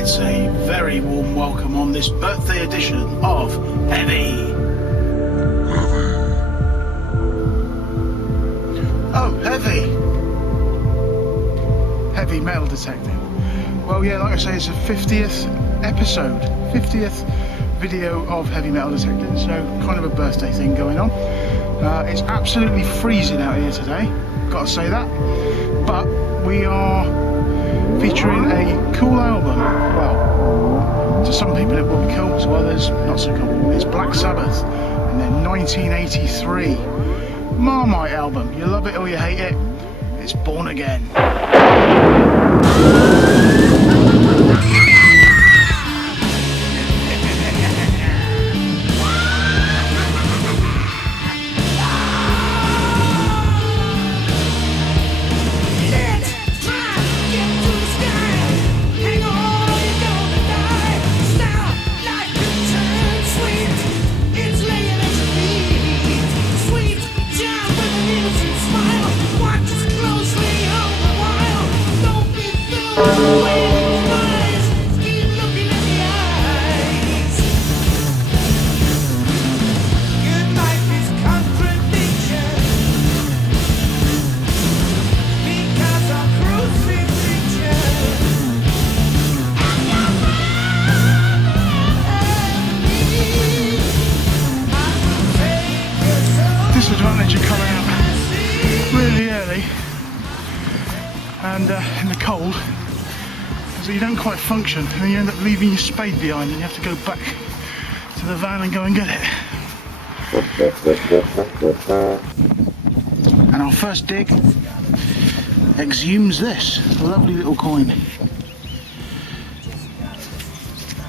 it's a very warm welcome on this birthday edition of Heavy. Oh, heavy metal detecting. Well, yeah, like I say, it's a 50th episode, 50th video of heavy metal detecting, so kind of a birthday thing going on. It's absolutely freezing out here today, gotta say that, but we are featuring a cool album. Well, to some people it will be cool, to others not so cool. It's Black Sabbath and their 1983 Marmite album. You love it or you hate it, it's Born Again. Disadvantage of coming up really early and in the cold, so you don't quite function, and then you end up leaving your spade behind and you have to go back to the van and go and get it. And our first dig exhumes this lovely little coin.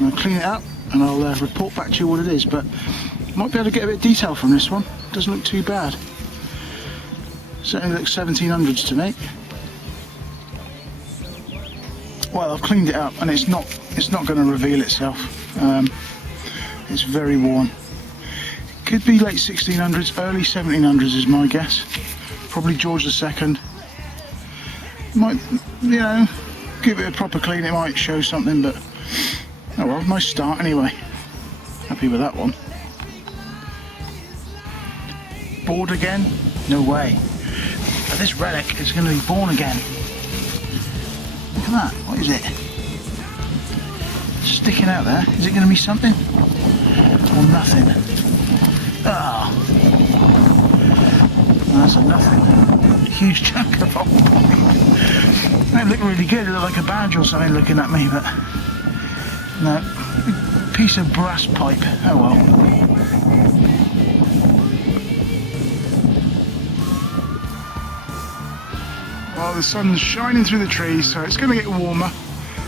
I'll clean it up and I'll report back to you what it is, but might be able to get a bit of detail from this one. Doesn't look too bad. Certainly looks 1700s to me. Well, I've cleaned it up and it's not going to reveal itself. It's very worn. Could be late 1600s, early 1700s is my guess. Probably George II. Might, you know, give it a proper clean, it might show something, but oh well, nice start anyway. Happy with that one. Bored again? No way. But this relic is going to be born again. Look at that. What is it? Sticking out there. Is it going to be something? Or nothing? Ah. Oh. That's a nothing. A huge chunk of old body. They look really good. It looked like a badge or something looking at me, but no. A piece of brass pipe. Oh well. Well, the sun's shining through the trees, so it's going to get warmer,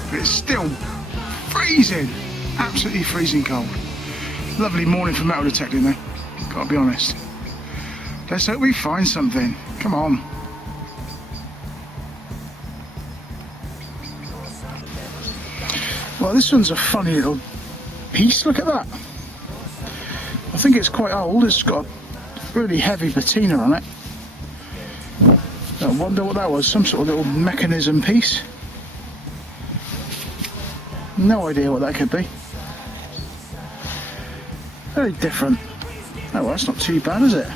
but it's still freezing, absolutely freezing cold. Lovely morning for metal detecting though, gotta be honest. Let's hope we find something, come on. Well, this one's a funny little piece, look at that. I think it's quite old, it's got a really heavy patina on it. I wonder what that was, some sort of little mechanism piece. No idea what that could be. Very different. Oh well, that's not too bad, is it?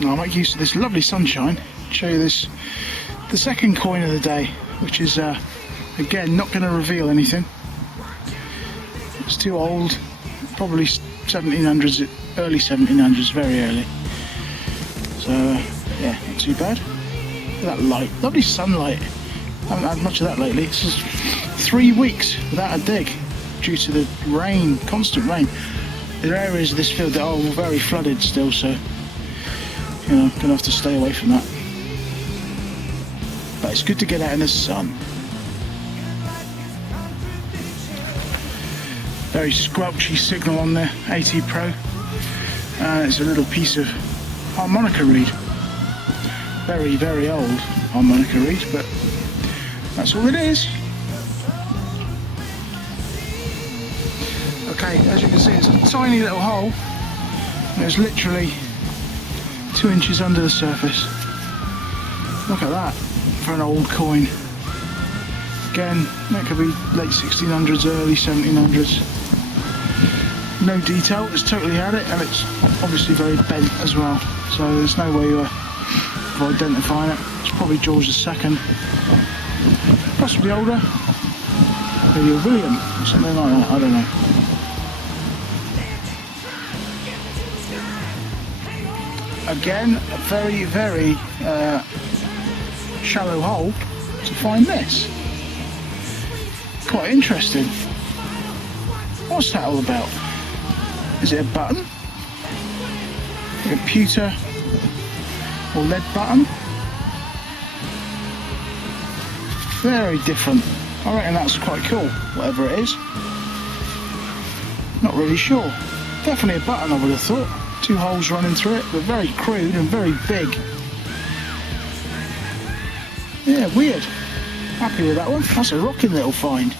Now I'll make use of this lovely sunshine, show you this, the second coin of the day, which is again not going to reveal anything. It's too old, probably 1700s, early 1700s, very early. So yeah, not too bad. Look at that light, lovely sunlight. I haven't had much of that lately. This is 3 weeks without a dig due to the rain, constant rain. There are areas of this field that are very flooded still, so you know, I'm gonna have to stay away from that. But it's good to get out in the sun. Very squelchy signal on the AT Pro, and it's a little piece of harmonica reed. Very, very old harmonica reed, but that's all it is. Okay, as you can see, it's a tiny little hole, and it's literally 2 inches under the surface. Look at that, for an old coin. Again, that could be late 1600s, early 1700s. No detail, it's totally had it, and it's obviously very bent as well, so there's no way of identifying it. It's probably George II, possibly older, maybe a William, something like that, I don't know. Again, a very, very shallow hole to find this. Quite interesting. What's that all about? Is it a button? A pewter or lead button? Very different. I reckon that's quite cool, whatever it is. Not really sure. Definitely a button, I would have thought. 2 holes running through it, but very crude and very big. Yeah, weird. Happy with that one. That's a rocking little find.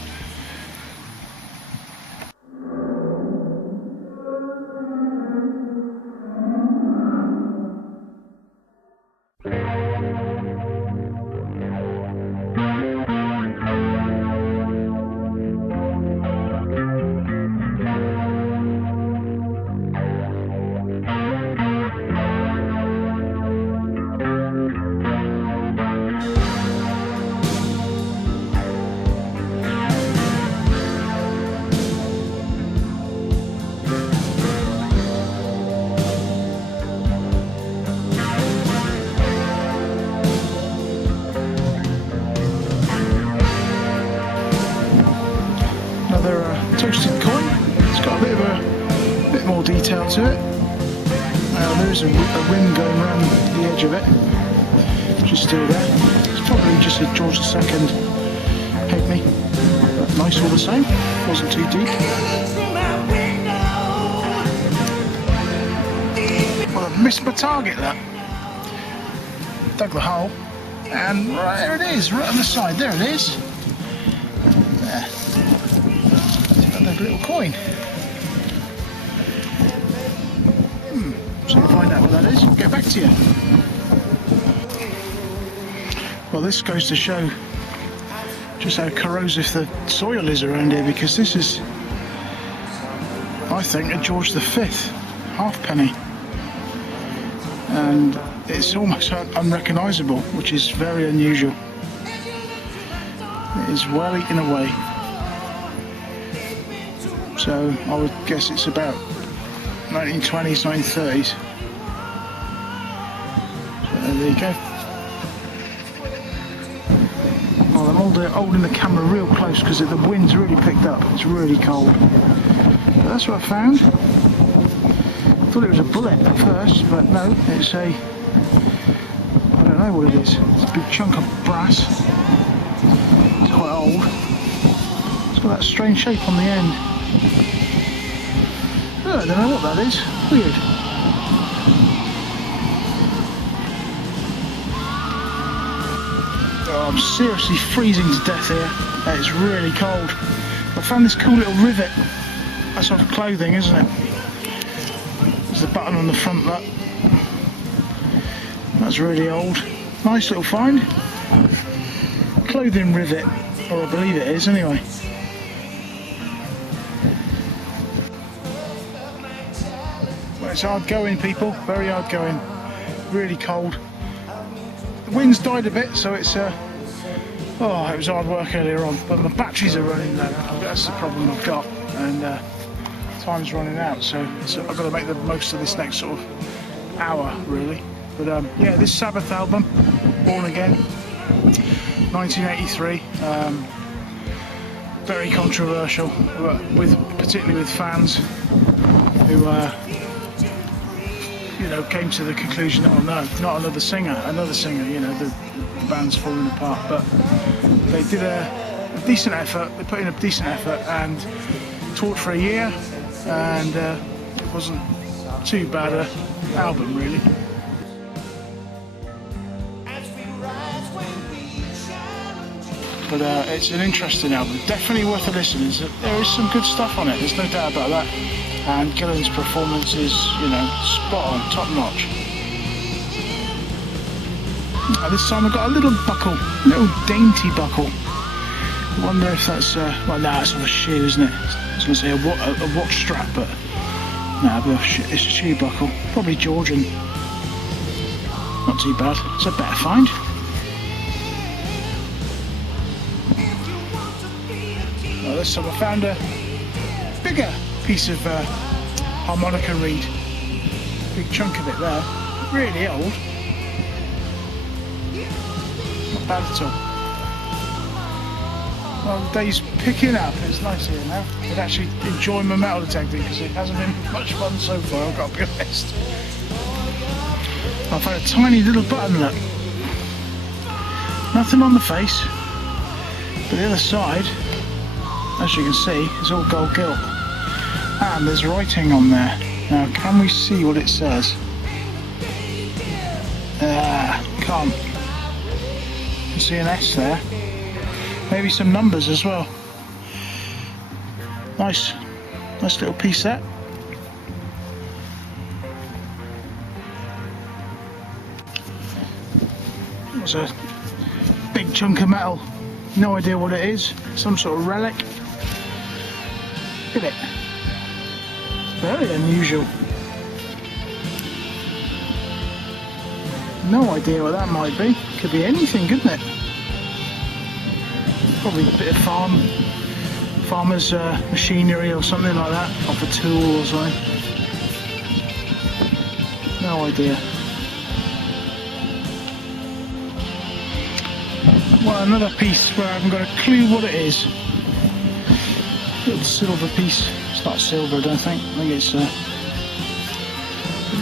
Toasted coin. It's got a bit more detail to it. There is a ring going around the edge of it, which is still there. It's probably just a George II halfpenny, but nice all the same. Wasn't too deep. Well, I've missed my target there. Dug the hole, and right there it is, right on the side. There it is. There. That little coin. So to find out what that is, I'll get back to you. Well, this goes to show just how corrosive the soil is around here, because this is, I think, a George V halfpenny, and it's almost unrecognisable, which is very unusual. It is well eaten away. So I would guess it's about 1920s, 1930s. So there you go. Well, I'm holding the camera real close because the wind's really picked up. It's really cold. But that's what I found. I thought it was a bullet at first, but no, it's a, I don't know what it is. It's a big chunk of brass. It's quite old. It's got that strange shape on the end. Oh, I don't know what that is. Weird. Oh, I'm seriously freezing to death here. It's really cold. I found this cool little rivet. That's off clothing, isn't it? There's the button on the front of that. That's really old. Nice little find. Clothing rivet, or I believe it is anyway. It's hard going, people, very hard going, really cold. The wind's died a bit, so it's it was hard work earlier on, but my batteries are running low. That's the problem I've got, and time's running out, so I've got to make the most of this next sort of hour, really. But yeah, this Sabbath album, Born Again, 1983, very controversial, particularly with fans who you know, came to the conclusion that, oh no, not another singer, you know, the band's falling apart. But they did a decent effort, they put in a decent effort and toured for a year, and it wasn't too bad an album, really. But it's an interesting album, definitely worth a listen. There is some good stuff on it, there's no doubt about that. And Gillan's performance is, you know, spot on, top notch. This time I've got a little buckle, a little dainty buckle. I wonder if that's, well, no, it's not a shoe, isn't it? I was going to say a watch strap, but no, it's a shoe buckle. Probably Georgian. Not too bad. It's a better find. Well, this time I found a bigger piece of harmonica reed. Big chunk of it there. Really old. Not bad at all. Well, the day's picking up. It's nice here now. I'm actually enjoying my metal detecting because it hasn't been much fun so far, I've got to be honest. I found a tiny little button, look. Nothing on the face, but the other side, as you can see, is all gold gilt. And there's writing on there. Now, can we see what it says? Can't. You can see an S there. Maybe some numbers as well. Nice little piece there. It's a big chunk of metal. No idea what it is. Some sort of relic. Look at it. Very unusual. No idea what that might be. Could be anything, couldn't it? Probably a bit of farmer's machinery or something like that, off a tool or something. No idea. Well, another piece where I haven't got a clue what it is. Little silver piece. It's not silver, I don't think. I think it's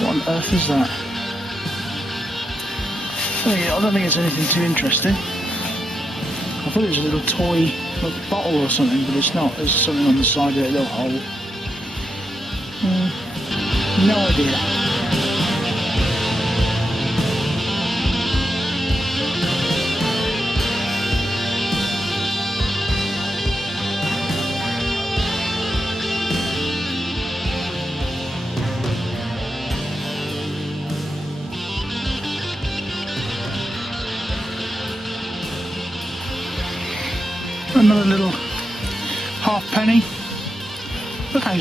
what on earth is that? I don't think it's anything too interesting. I thought it was a little toy, like bottle or something, but it's not. There's something on the side of it, a little hole. No idea. Another little halfpenny. Look how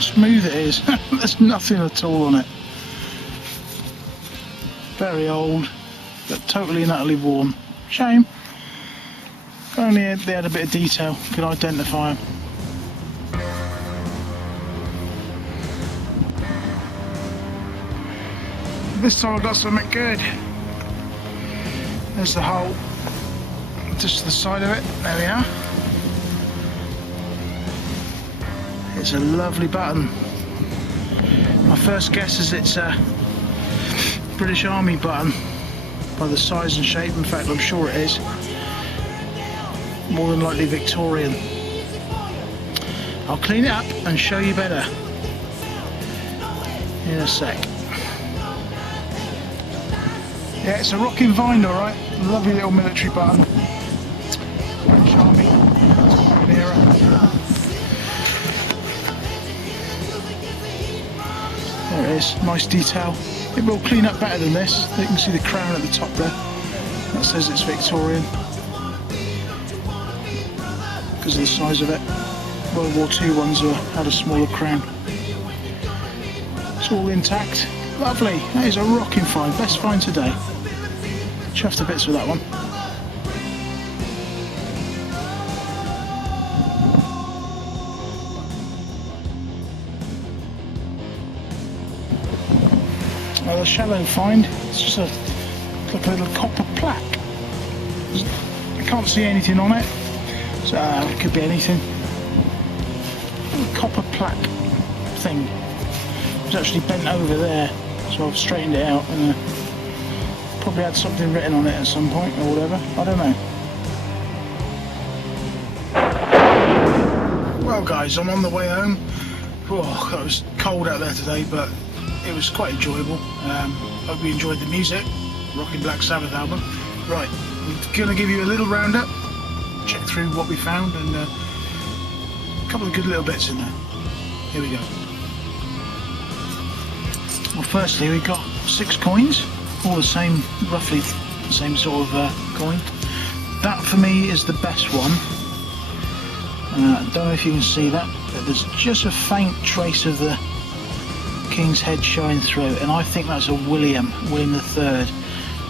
smooth it is. There's nothing at all on it. Very old, but totally and utterly worn. Shame. If only they had a bit of detail, could identify them. This time I've got something good. There's the hole. Just to the side of it, there we are. It's a lovely button. My first guess is it's a British Army button by the size and shape. In fact, I'm sure it is. More than likely Victorian. I'll clean it up and show you better in a sec. Yeah, it's a rocking vine, alright. Lovely little military button. Army era. There it is, nice detail. It will clean up better than this. You can see the crown at the top there. That says it's Victorian. Because of the size of it. World War II ones had a smaller crown. It's all intact. Lovely. That is a rocking find. Best find today. Chuffed to bits with that one. A shallow find. It's just like a little copper plaque. I can't see anything on it, so it could be anything. A copper plaque thing. It was actually bent over there, so I've straightened it out and probably had something written on it at some point or whatever. I don't know. Well, guys, I'm on the way home. Oh, it was cold out there today, but it was quite enjoyable. Hope you enjoyed the music. Rocking Black Sabbath album. Right, I'm going to give you a little roundup, check through what we found, and a couple of good little bits in there. Here we go. Well, firstly we got 6 coins. all the same, roughly the same sort of coin. That for me is the best one. Don't know if you can see that, but there's just a faint trace of the king's head showing through, and I think that's a William III,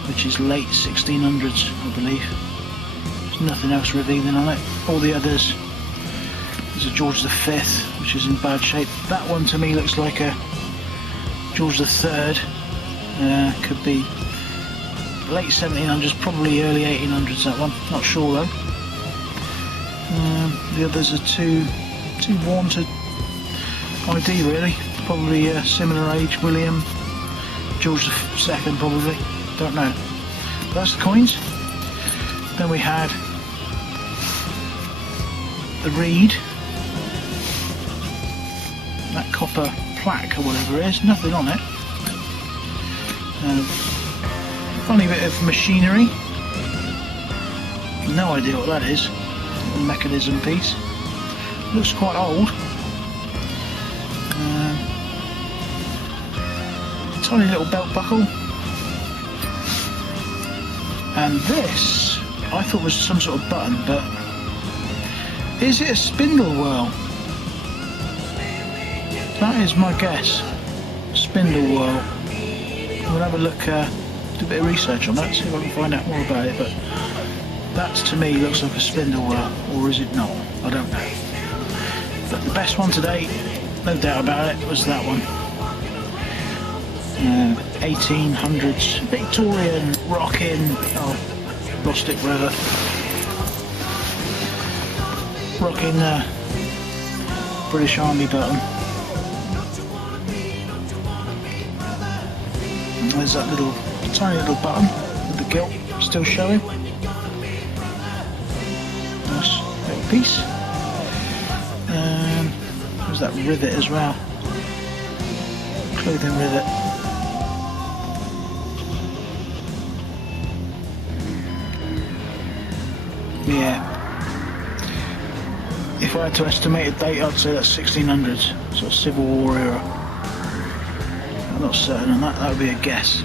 which is late 1600s, I believe. There's nothing else revealing on it. All the others, there's a George V, which is in bad shape. That one to me looks like a George III. Could be late 1700s, probably early 1800s, that one. Not sure though. The others are too worn to ID really. Probably similar age, William, George II probably. Don't know. But that's the coins. Then we had the reed. That copper plaque or whatever it is, nothing on it. Funny bit of machinery. No idea what that is. A mechanism piece. Looks quite old. Tiny little belt buckle. And this, I thought was some sort of button, but is it a spindle whorl? That is my guess. Spindle whorl. We'll have a look, do a bit of research on that, see if I can find out more about it, but that to me looks like a spindle whorl, or is it not? I don't know. But the best one today, no doubt about it, was that one. 1800s Victorian rocking, lost it wherever. Rocking British Army button. And there's that little tiny little button with the gilt still showing. Nice little piece. There's that rivet as well. Clothing rivet. Yeah. If I had to estimate a date, I'd say that's 1600s, sort of Civil War era. I'm not certain on that, that would be a guess.